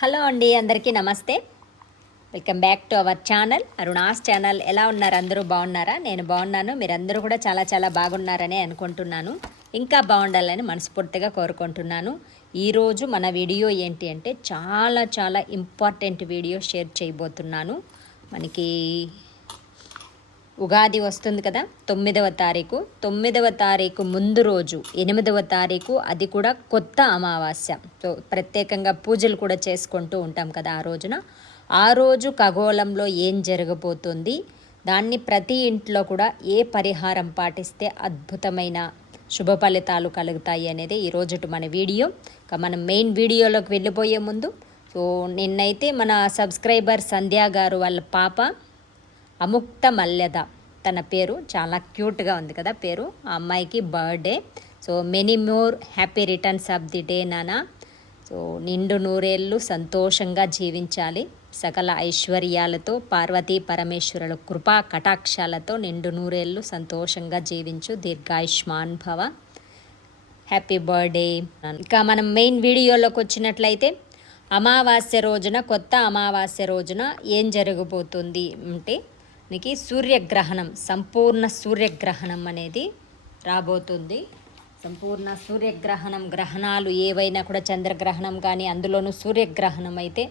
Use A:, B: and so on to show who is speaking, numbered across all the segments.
A: Hello అండి అందరికీ నమస్తే. Welcome back to our channel. Aruna's channel. ఎలా ఉన్నారు? అందరూ బాగున్నారా? నేను బాగున్నాను. మీరందరూ కూడా చాలా చాలా బాగున్నారని అనుకుంటున్నాను. ఇంకా బాగుండాలని మనస్ఫూర్తిగా కోరుకుంటున్నాను. ఈరోజు మన వీడియో ఏంటి అంటే చాలా చాలా ఇంపార్టెంట్ వీడియో షేర్ చేయబోతున్నాను. మనకి ఉగాది వస్తుంది కదా తొమ్మిదవ తారీఖు. తొమ్మిదవ తారీఖు ముందు రోజు ఎనిమిదవ తారీఖు అది కూడా కొత్త అమావాస్య. సో ప్రత్యేకంగా పూజలు కూడా చేసుకుంటూ ఉంటాం కదా ఆ రోజున. ఆ రోజు ఖగోళంలో ఏం జరగబోతుంది? దాన్ని ప్రతి ఇంట్లో కూడా ఏ పరిహారం పాటిస్తే అద్భుతమైన శుభ ఫలితాలు కలుగుతాయి అనేది ఈరోజుటి మన వీడియో. ఇక మనం మెయిన్ వీడియోలోకి వెళ్ళిపోయే ముందు సో నిన్నైతే మన సబ్స్క్రైబర్ సంధ్యా గారు వాళ్ళ పాప అముక్త మల్యద తన పేరు చాలా క్యూట్గా ఉంది కదా పేరు. ఆ అమ్మాయికి birthday. So many more happy returns of the day నానా సో నిండు నూరేళ్ళు సంతోషంగా జీవించాలి. సకల ఐశ్వర్యాలతో పార్వతీ పరమేశ్వరుల కృపా కటాక్షాలతో నిండు నూరేళ్ళు సంతోషంగా జీవించు దీర్ఘాయుష్మాన్ భవ. Happy birthday. ఇంకా మనం మెయిన్ వీడియోలోకి వచ్చినట్లయితే అమావాస్య రోజున కొత్త అమావాస్య రోజున ఏం జరగబోతుంది? అంటే మనకి సూర్యగ్రహణం సంపూర్ణ సూర్యగ్రహణం అనేది రాబోతుంది. సంపూర్ణ సూర్యగ్రహణం గ్రహణాలు ఏవైనా కూడా చంద్రగ్రహణం కానీ అందులోనూ సూర్యగ్రహణం అయితే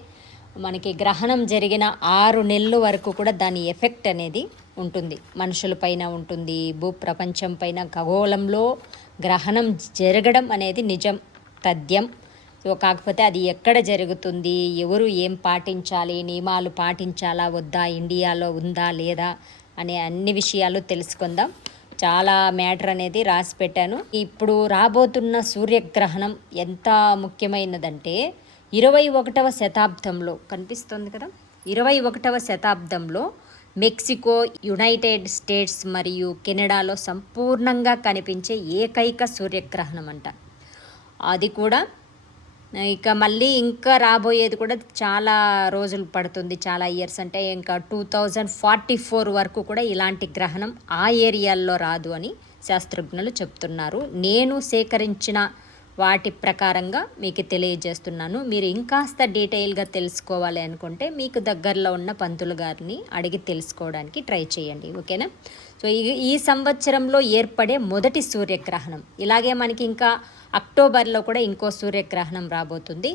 A: మనకి గ్రహణం జరిగిన ఆరు నెలల వరకు కూడా దాని ఎఫెక్ట్ అనేది ఉంటుంది. మనుషులపైన ఉంటుంది భూప్రపంచం పైన. ఖగోళంలో గ్రహణం జరగడం అనేది నిజం తథ్యం. సో కాకపోతే అది ఎక్కడ జరుగుతుంది? ఎవరు ఏం పాటించాలి? నియమాలు పాటించాలా? వద్దా? ఇండియాలో ఉందా? లేదా? అనే అన్ని విషయాలు తెలుసుకుందాం. చాలా మ్యాటర్ అనేది రాసి పెట్టాను. ఇప్పుడు రాబోతున్న సూర్యగ్రహణం ఎంత ముఖ్యమైనదంటే ఇరవై ఒకటవ శతాబ్దంలో కనిపిస్తుంది కదా? ఇరవై ఒకటవ శతాబ్దంలో మెక్సికో యునైటెడ్ స్టేట్స్ మరియు కెనడాలో సంపూర్ణంగా కనిపించే ఏకైక సూర్యగ్రహణం అంట. అది కూడా ఇక మళ్ళీ ఇంకా రాబోయేది కూడా చాలా రోజులు పడుతుంది చాలా ఇయర్స్ అంటే ఇంకా టూ థౌజండ్ ఫార్టీ ఫోర్ వరకు కూడా ఇలాంటి గ్రహణం ఆ ఏరియాల్లో రాదు అని శాస్త్రజ్ఞులు చెప్తున్నారు. నేను సేకరించిన వాటి ప్రకారంగా మీకు తెలియజేస్తున్నాను. మీరు ఇంకాస్త డీటెయిల్గా తెలుసుకోవాలి అనుకుంటే మీకు దగ్గరలో ఉన్న పంతులు గారిని అడిగి తెలుసుకోవడానికి ట్రై చేయండి. ఓకేనా? సో ఈ ఈ సంవత్సరంలో ఏర్పడే మొదటి సూర్యగ్రహణం. ఇలాగే మనకి ఇంకా అక్టోబర్లో కూడా ఇంకో సూర్యగ్రహణం రాబోతుంది.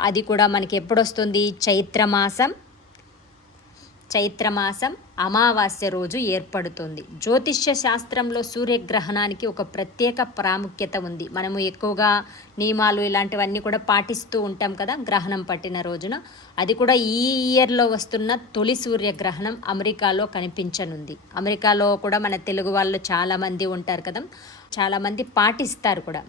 A: అది కూడా మనకి ఎప్పుడు వస్తుంది చైత్రమాసం. చైత్రమాసం అమావాస్య రోజు ఏర్పడుతుంది. జ్యోతిష్య శాస్త్రంలో సూర్యగ్రహణానికి ఒక ప్రత్యేక ప్రాముఖ్యత ఉంది. మనము ఎక్కువగా నియమాలు ఇలాంటివన్నీ కూడా పాటిస్తూ ఉంటాం కదా గ్రహణం పట్టిన రోజున. అది కూడా ఈ ఇయర్లో వస్తున్న తొలి సూర్యగ్రహణం అమెరికాలో కనిపించనుంది. అమెరికాలో కూడా మన తెలుగు వాళ్ళు చాలామంది ఉంటారు కదా చాలామంది పాటిస్తారు కూడా.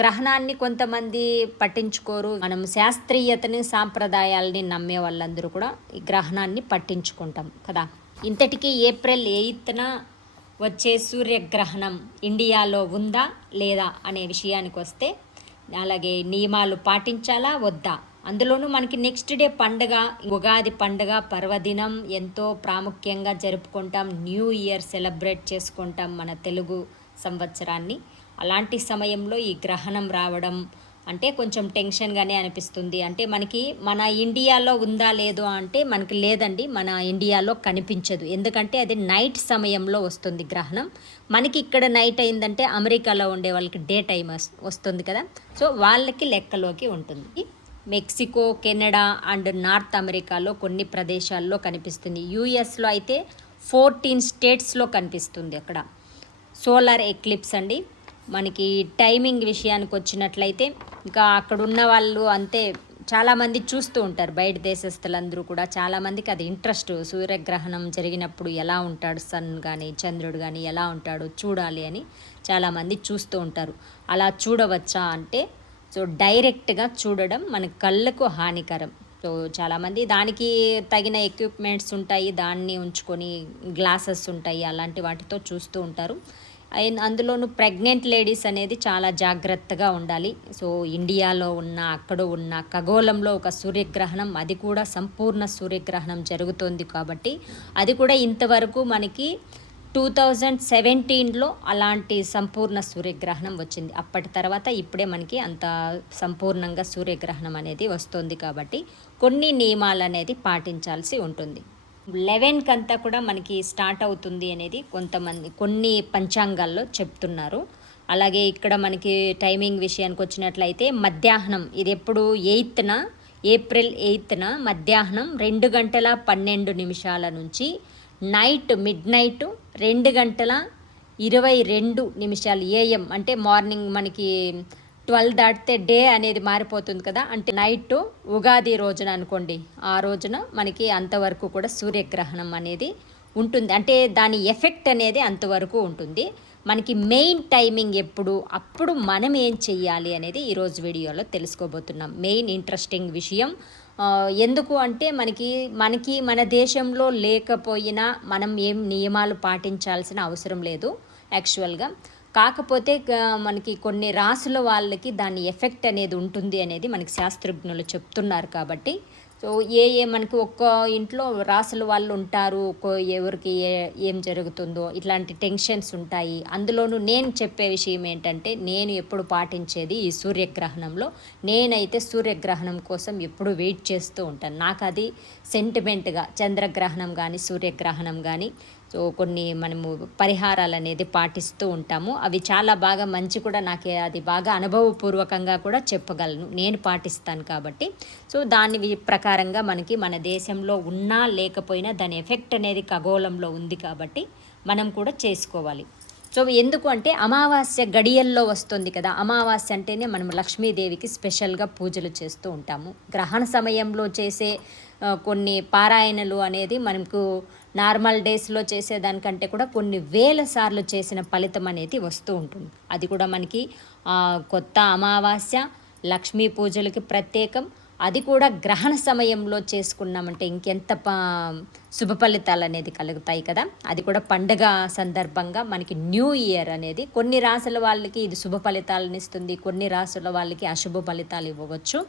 A: గ్రహణాన్ని కొంతమంది పట్టించుకోరు. మనం శాస్త్రీయతని సాంప్రదాయాలని నమ్మే వాళ్ళందరూ కూడా ఈ గ్రహణాన్ని పట్టించుకుంటాం కదా. ఇంతటికీ ఏప్రిల్ ఎయిత్న వచ్చే సూర్యగ్రహణం ఇండియాలో ఉందా లేదా అనే విషయానికి వస్తే అలాగే నియమాలు పాటించాలా వద్దా? అందులోనూ మనకి నెక్స్ట్ డే పండగ ఉగాది పండగ పర్వదినం ఎంతో ప్రాముఖ్యంగా జరుపుకుంటాం. న్యూ ఇయర్ సెలబ్రేట్ చేసుకుంటాం మన తెలుగు సంవత్సరాన్ని. అలాంటి సమయంలో ఈ గ్రహణం రావడం అంటే కొంచెం టెన్షన్గానే అనిపిస్తుంది. అంటే మనకి మన ఇండియాలో ఉందా లేదో అంటే మనకి లేదండి. మన ఇండియాలో కనిపించదు. ఎందుకంటే అది నైట్ సమయంలో వస్తుంది గ్రహణం. మనకి ఇక్కడ నైట్ అయిందంటే అమెరికాలో ఉండే వాళ్ళకి డే టైం వస్తుంది కదా. సో వాళ్ళకి లెక్కలోకి ఉంటుంది. మెక్సికో కెనడా అండ్ నార్త్ అమెరికాలో కొన్ని ప్రదేశాల్లో కనిపిస్తుంది. యూఎస్లో అయితే ఫోర్టీన్ స్టేట్స్లో కనిపిస్తుంది అక్కడ. సోలార్ ఎక్లిప్స్ అండి. మనకి టైమింగ్ విషయానికి వచ్చినట్లయితే ఇంకా అక్కడ ఉన్న వాళ్ళు అంతే చాలామంది చూస్తూ ఉంటారు. బయట దేశస్తులందరూ కూడా చాలామందికి అది ఇంట్రెస్ట్. సూర్యగ్రహణం జరిగినప్పుడు ఎలా ఉంటాడు? సన్ కానీ చంద్రుడు కానీ ఎలా ఉంటాడో చూడాలి అని చాలామంది చూస్తూ ఉంటారు. అలా చూడవచ్చా అంటే సో డైరెక్ట్గా చూడడం మన కళ్ళకు హానికరం. సో చాలామంది దానికి తగిన ఎక్విప్మెంట్స్ ఉంటాయి. దాన్ని ఉంచుకొని గ్లాసెస్ ఉంటాయి. అలాంటి వాటితో చూస్తూ ఉంటారు. అందులోనూ ప్రెగ్నెంట్ లేడీస్ అనేది చాలా జాగ్రత్తగా ఉండాలి. సో ఇండియాలో ఉన్న అక్కడ ఉన్న ఖగోళంలో ఒక సూర్యగ్రహణం అది కూడా సంపూర్ణ సూర్యగ్రహణం జరుగుతోంది కాబట్టి అది కూడా ఇంతవరకు మనకి టూ థౌజండ్ సెవెంటీన్లో అలాంటి సంపూర్ణ సూర్యగ్రహణం వచ్చింది. అప్పటి తర్వాత ఇప్పుడే మనకి అంత సంపూర్ణంగా సూర్యగ్రహణం అనేది వస్తుంది కాబట్టి కొన్ని నియమాలు అనేది పాటించాల్సి ఉంటుంది. లెవెన్కి అంతా కూడా మనకి స్టార్ట్ అవుతుంది అనేది కొంతమంది కొన్ని పంచాంగాల్లో చెప్తున్నారు. అలాగే ఇక్కడ మనకి టైమింగ్ విషయానికి వచ్చినట్లయితే మధ్యాహ్నం ఇది ఎప్పుడు ఎయిత్న ఏప్రిల్ ఎయిత్న మధ్యాహ్నం రెండు గంటల పన్నెండు నిమిషాల నుంచి నైట్ మిడ్ నైట్ రెండు గంటల ఇరవై రెండు నిమిషాలు ఏఎం అంటే మార్నింగ్ మనకి ట్వెల్వ్ దాటితే డే అనేది మారిపోతుంది కదా. అంటే నైట్ ఉగాది రోజున అనుకోండి. ఆ రోజున మనకి అంతవరకు కూడా సూర్యగ్రహణం అనేది ఉంటుంది. అంటే దాని ఎఫెక్ట్ అనేది అంతవరకు ఉంటుంది. మనకి మెయిన్ టైమింగ్ ఎప్పుడు అప్పుడు మనం ఏం చెయ్యాలి అనేది ఈరోజు వీడియోలో తెలుసుకోబోతున్నాం. మెయిన్ ఇంట్రెస్టింగ్ విషయం. ఎందుకు అంటే మనకి మనకి మన దేశంలో లేకపోయినా మనం ఏం నియమాలు పాటించాల్సిన అవసరం లేదు. యాక్చువల్గా కాకపోతే మనకి కొన్ని రాసుల వాళ్ళకి దాని ఎఫెక్ట్ అనేది ఉంటుంది అనేది మనకి శాస్త్రజ్ఞులు చెప్తున్నారు కాబట్టి. సో ఏ ఏ మనకి ఒక్క ఇంట్లో రాసుల వాళ్ళు ఉంటారు ఒక్కో ఎవరికి ఏ ఏం జరుగుతుందో ఇట్లాంటి టెన్షన్స్ ఉంటాయి. అందులోనూ నేను చెప్పే విషయం ఏంటంటే నేను ఎప్పుడు పాటించేది ఈ సూర్యగ్రహణంలో నేనైతే సూర్యగ్రహణం కోసం ఎప్పుడు వెయిట్ చేస్తూ ఉంటాను. నాకు అది సెంటిమెంట్గా చంద్రగ్రహణం కానీ సూర్యగ్రహణం కానీ సో కొన్ని మనము పరిహారాలు అనేది పాటిస్తూ ఉంటాము. అవి చాలా బాగా మంచి కూడా నాకు అది బాగా అనుభవపూర్వకంగా కూడా చెప్పగలను. నేను పాటిస్తాను కాబట్టి. సో దాని ప్రకారంగా మనకి మన దేశంలో ఉన్నా లేకపోయినా దాని ఎఫెక్ట్ అనేది ఖగోళంలో ఉంది కాబట్టి మనం కూడా చేసుకోవాలి. సో ఎందుకు అంటే అమావాస్య గడియల్లో వస్తుంది కదా. అమావాస్య అంటేనే మనం లక్ష్మీదేవికి స్పెషల్గా పూజలు చేస్తూ ఉంటాము. గ్రహణ సమయంలో చేసే కొన్ని పారాయణలు అనేది మనకు నార్మల్ డేస్లో చేసేదానికంటే కూడా కొన్ని వేల సార్లు చేసిన ఫలితం అనేది వస్తూ ఉంటుంది. అది కూడా మనకి కొత్త అమావాస్య లక్ష్మీ పూజలకి ప్రత్యేకం. అది కూడా గ్రహణ సమయంలో చేసుకున్నామంటే ఇంకెంత ప శుభ ఫలితాలు అనేది కలుగుతాయి కదా. అది కూడా పండగ సందర్భంగా మనకి న్యూ ఇయర్ అనేది కొన్ని రాసుల వాళ్ళకి ఇది శుభ ఫలితాలను ఇస్తుంది కొన్ని రాసుల వాళ్ళకి అశుభ ఫలితాలు ఇవ్వవచ్చు.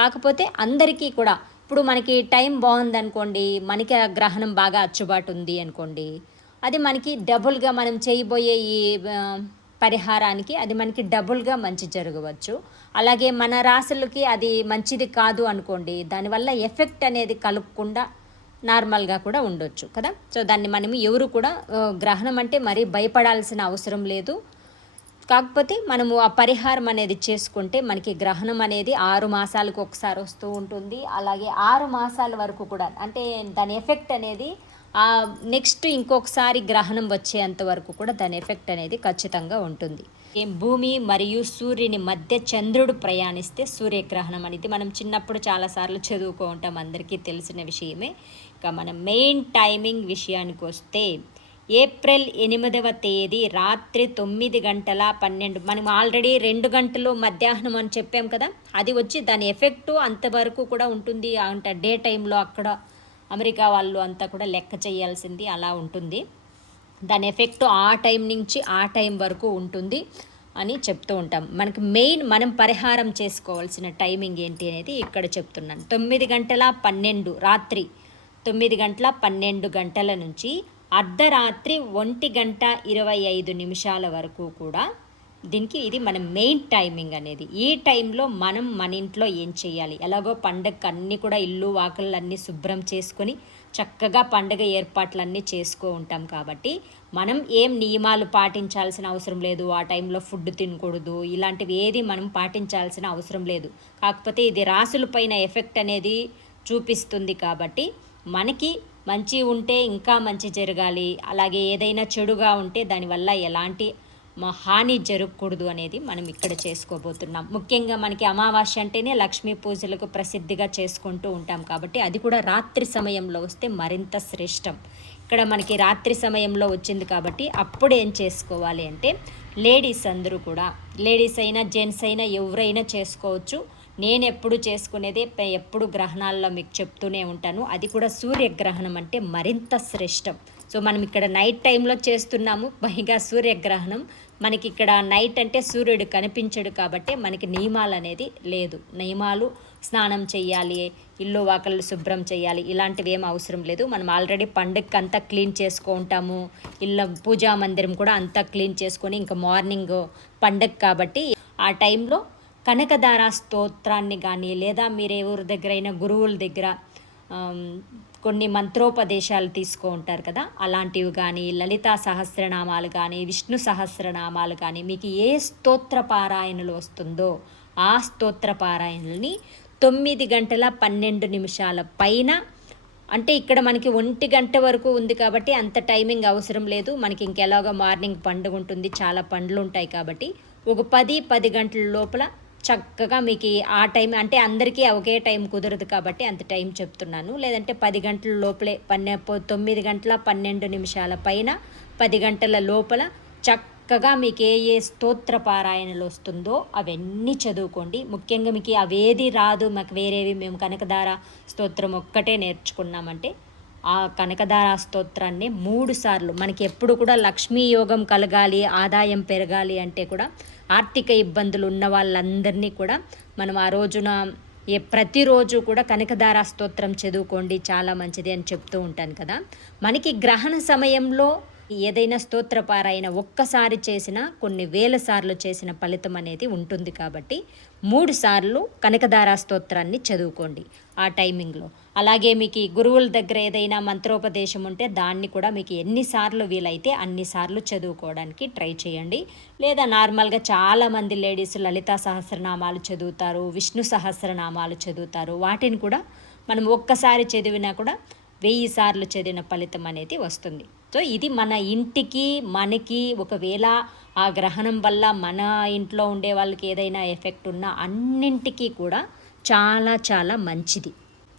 A: కాకపోతే అందరికీ కూడా ఇప్పుడు మనకి టైం బాగుందనుకోండి మనకి ఆ గ్రహణం బాగా అచ్చుబాటు ఉంది అనుకోండి అది మనకి డబుల్గా మనం చేయబోయే ఈ పరిహారానికి అది మనకి డబుల్గా మంచి జరగవచ్చు. అలాగే మన రాసులకి అది మంచిది కాదు అనుకోండి దానివల్ల ఎఫెక్ట్ అనేది కలుగకుండా నార్మల్గా కూడా ఉండొచ్చు కదా? సో దాన్ని మనం ఎవరు కూడా గ్రహణం అంటే మరీ భయపడాల్సిన అవసరం లేదు. కాకపోతే మనము ఆ పరిహారం అనేది చేసుకుంటే మనకి గ్రహణం అనేది ఆరు మాసాలకు ఒకసారి వస్తూ ఉంటుంది. అలాగే ఆరు మాసాల వరకు కూడా అంటే దాని ఎఫెక్ట్ అనేది ఆ నెక్స్ట్ ఇంకొకసారి గ్రహణం వచ్చేంత వరకు కూడా దాని ఎఫెక్ట్ అనేది ఖచ్చితంగా ఉంటుంది. ఏం భూమి మరియు సూర్యుని మధ్య చంద్రుడు ప్రయాణిస్తే సూర్యగ్రహణం అనేది మనం చిన్నప్పుడు చాలాసార్లు చదువుకో ఉంటాం అందరికీ తెలిసిన విషయమే. ఇక మనం మెయిన్ టైమింగ్ విషయానికి వస్తే ఏప్రిల్ ఎనిమిదవ తేదీ రాత్రి తొమ్మిది గంటల పన్నెండు మనం ఆల్రెడీ రెండు గంటలు మధ్యాహ్నం అని చెప్పాం కదా అది వచ్చి దాని ఎఫెక్టు అంతవరకు కూడా ఉంటుంది. అంటే డే టైంలో అక్కడ అమెరికా వాళ్ళు అంతా కూడా లెక్క చేయాల్సింది అలా ఉంటుంది. దాని ఎఫెక్ట్ ఆ టైం నుంచి ఆ టైం వరకు ఉంటుంది అని చెప్తూ ఉంటాం. మనకి మెయిన్ మనం పరిహారం చేసుకోవాల్సిన టైమింగ్ ఏంటి అనేది ఇక్కడ చెప్తున్నాను. తొమ్మిది గంటల పన్నెండు రాత్రి తొమ్మిది గంటల పన్నెండు గంటల నుంచి అర్ధరాత్రి ఒంటి గంట ఇరవై ఐదు నిమిషాల వరకు కూడా దీనికి ఇది మన మెయిన్ టైమింగ్ అనేది. ఈ టైంలో మనం మన ఇంట్లో ఏం చేయాలి? ఎలాగో పండగకి అన్నీ కూడా ఇల్లు వాకిళ్ళు అన్నీ శుభ్రం చేసుకొని చక్కగా పండగ ఏర్పాట్లన్నీ చేసుకో ఉంటాం కాబట్టి మనం ఏం నియమాలు పాటించాల్సిన అవసరం లేదు. ఆ టైంలో ఫుడ్ తినకూడదు. ఇలాంటివి ఏది మనం పాటించాల్సిన అవసరం లేదు. కాకపోతే ఇది రాసులపైన ఎఫెక్ట్ అనేది చూపిస్తుంది కాబట్టి మనకి మంచి ఉంటే ఇంకా మంచి జరగాలి. అలాగే ఏదైనా చెడుగా ఉంటే దానివల్ల ఎలాంటి హాని జరగకూడదు అనేది మనం ఇక్కడ చేసుకోబోతున్నాం. ముఖ్యంగా మనకి అమావాస్య అంటేనే లక్ష్మీ పూజలకు ప్రసిద్ధిగా చేసుకుంటూ ఉంటాం కాబట్టి అది కూడా రాత్రి సమయంలో వస్తే మరింత శ్రేష్టం. ఇక్కడ మనకి రాత్రి సమయంలో వచ్చింది కాబట్టి అప్పుడు ఏం చేసుకోవాలి అంటే లేడీస్ అందరూ కూడా లేడీస్ అయినా జెంట్స్ అయినా ఎవరైనా చేసుకోవచ్చు. నేను ఎప్పుడు చేసుకునేదే ఎప్పుడు గ్రహణాల్లో మీకు చెప్తూనే ఉంటాను. అది కూడా సూర్యగ్రహణం అంటే మరింత శ్రేష్టం. సో మనం ఇక్కడ నైట్ టైంలో చేస్తున్నాము పైగా సూర్యగ్రహణం. మనకి ఇక్కడ నైట్ అంటే సూర్యుడు కనిపించడు కాబట్టి మనకి నియమాలు అనేది లేదు. నియమాలు స్నానం చేయాలి ఇల్లు వాకళ్ళు శుభ్రం చేయాలి ఇలాంటివి ఏం అవసరం లేదు. మనం ఆల్రెడీ పండుగకి అంతా క్లీన్ చేసుకుంటాము ఇళ్ళ పూజా మందిరం కూడా అంతా క్లీన్ చేసుకొని ఇంకా మార్నింగ్ పండగ కాబట్టి ఆ టైంలో కనకదార స్తోత్రాన్ని కానీ లేదా మీరు ఎవరి దగ్గర అయినా గురువుల దగ్గర కొన్ని మంత్రోపదేశాలు తీసుకో ఉంటారు కదా? అలాంటివి కానీ లలితా సహస్రనామాలు కానీ విష్ణు సహస్రనామాలు కానీ మీకు ఏ స్తోత్ర పారాయణలు వస్తుందో ఆ స్తోత్ర పారాయణల్ని తొమ్మిది గంటల పన్నెండు నిమిషాల పైన అంటే ఇక్కడ మనకి ఒంటి గంట వరకు ఉంది కాబట్టి అంత టైమింగ్ అవసరం లేదు. మనకి ఇంకెలాగో మార్నింగ్ పండుగ ఉంటుంది చాలా పండ్లు ఉంటాయి కాబట్టి ఒక పది పది గంటల లోపల చక్కగా మీకు ఆ టైం అంటే అందరికీ ఒకే టైం కుదరదు కాబట్టి అంత టైం చెప్తున్నాను. లేదంటే పది గంటల లోపలే పన్నె తొమ్మిది గంటల పన్నెండు నిమిషాల పైన పది గంటల లోపల చక్కగా మీకు ఏ ఏ స్తోత్ర పారాయణలు వస్తుందో అవన్నీ చదువుకోండి. ముఖ్యంగా మీకు అవేది రాదు మాకు వేరేవి మేము కనకదార స్తోత్రం ఒక్కటే నేర్చుకున్నామంటే ఆ కనకదార స్తోత్రాన్ని మూడు సార్లు. మనకి ఎప్పుడు కూడా లక్ష్మీ యోగం కలగాలి ఆదాయం పెరగాలి అంటే కూడా ఆర్థిక ఇబ్బందులు ఉన్న వాళ్ళందరినీ కూడా మనం ఆ రోజున ఏ ప్రతిరోజు కూడా కనకదార స్తోత్రం చదువుకోండి చాలా మంచిది అని చెప్తూ ఉంటాను కదా. మనకి గ్రహణ సమయంలో ఏదైనా స్తోత్ర పారాయణ ఒక్కసారి చేసినా కొన్ని వేల సార్లు చేసిన ఫలితం అనేది ఉంటుంది కాబట్టి మూడు సార్లు కనకదారా స్తోత్రాన్ని చదువుకోండి ఆ టైమింగ్లో. అలాగే మీకు ఈ గురువుల దగ్గర ఏదైనా మంత్రోపదేశం ఉంటే దాన్ని కూడా మీకు ఎన్నిసార్లు వీలైతే అన్నిసార్లు చదువుకోవడానికి ట్రై చేయండి. లేదా నార్మల్గా చాలామంది లేడీస్ లలితా సహస్రనామాలు చదువుతారు విష్ణు సహస్రనామాలు చదువుతారు. వాటిని కూడా మనం ఒక్కసారి చదివినా కూడా వెయ్యి సార్లు చదివిన ఫలితం అనేది వస్తుంది. సో ఇది మన ఇంటికి మనకి ఒకవేళ ఆ గ్రహణం వల్ల మన ఇంట్లో ఉండే వాళ్ళకి ఏదైనా ఎఫెక్ట్ ఉన్నా అన్నింటికీ కూడా చాలా చాలా మంచిది.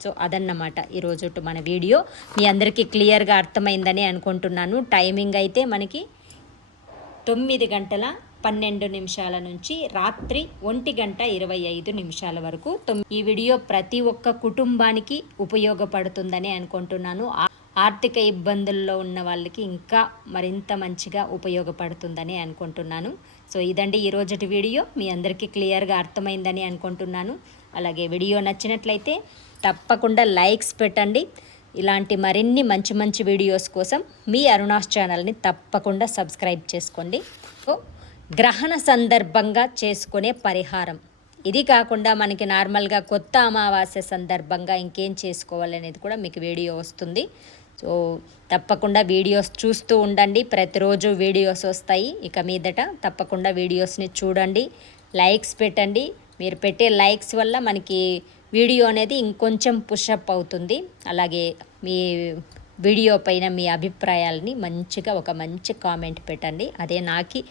A: సో అదన్నమాట ఈరోజు మన వీడియో. మీ అందరికీ క్లియర్గా అర్థమైందని అనుకుంటున్నాను. టైమింగ్ అయితే మనకి తొమ్మిది గంటల పన్నెండు నిమిషాల నుంచి రాత్రి ఒంటి గంట ఇరవై ఐదు నిమిషాల వరకు. తొమ్- ఈ వీడియో ప్రతి ఒక్క కుటుంబానికి ఉపయోగపడుతుందని అనుకుంటున్నాను. ఆర్థిక ఇబ్బందుల్లో ఉన్న వాళ్ళకి ఇంకా మరింత మంచిగా ఉపయోగపడుతుందని అనుకుంటున్నాను. సో ఇదండి ఈ రోజుటి వీడియో. మీ అందరికీ క్లియర్గా అర్థమైందని అనుకుంటున్నాను. అలాగే వీడియో నచ్చినట్లయితే తప్పకుండా లైక్స్ పెట్టండి. ఇలాంటి మరిన్ని మంచి మంచి వీడియోస్ కోసం మీ అరుణాస్ ఛానల్ని తప్పకుండా సబ్స్క్రైబ్ చేసుకోండి. సో గ్రహణ సందర్భంగా చేసుకునే పరిహారం. ఇది కాకుండా మనకి నార్మల్గా కొత్త అమావాస్య సందర్భంగా ఇంకేం చేసుకోవాలనేది కూడా మీకు వీడియో వస్తుంది. సో తప్పకుండా వీడియోస్ చూస్తూ ఉండండి. ప్రతిరోజు వీడియోస్ వస్తాయి. ఇక మీదట తప్పకుండా వీడియోస్ని చూడండి. లైక్స్ పెట్టండి. మీరు పెట్టే లైక్స్ వల్ల మనకి వీడియో అనేది ఇంకొంచెం పుషప్ అవుతుంది. అలాగే మీ వీడియో పైన మీ అభిప్రాయాలని మంచిగా ఒక మంచి కామెంట్ పెట్టండి. అదే నాకి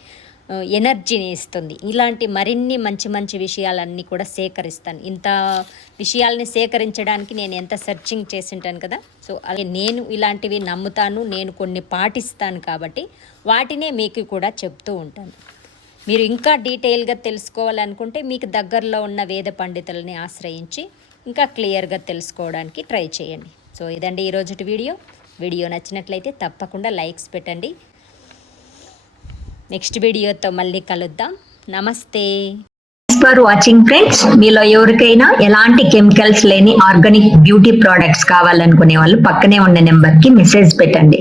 A: ఎనర్జీని ఇస్తుంది. ఇలాంటి మరిన్ని మంచి మంచి విషయాలన్నీ కూడా సేకరిస్తాను. ఇంత విషయాల్ని సేకరించడానికి నేను ఎంత సెర్చింగ్ చేసింటాను కదా. సో అలాగే నేను ఇలాంటివి నమ్ముతాను నేను కొన్ని పాటిస్తాను కాబట్టి వాటినే మీకు కూడా చెప్తూ ఉంటాను. మీరు ఇంకా డీటెయిల్గా తెలుసుకోవాలనుకుంటే మీకు దగ్గరలో ఉన్న వేద పండితులని ఆశ్రయించి ఇంకా క్లియర్గా తెలుసుకోవడానికి ట్రై చేయండి. సో ఇదండి ఈరోజుటి వీడియో. వీడియో నచ్చినట్లయితే తప్పకుండా లైక్స్ పెట్టండి. నెక్స్ట్ వీడియోతో మళ్ళీ కలుద్దాం. నమస్తే.
B: ఫర్ వాచింగ్ ఫ్రెండ్స్ మీలో ఎవరికైనా ఎలాంటి కెమికల్స్ లేని ఆర్గానిక్ బ్యూటీ ప్రోడక్ట్స్ కావాలనుకునే వాళ్ళు పక్కనే ఉన్న నెంబర్కి మెసేజ్ పెట్టండి.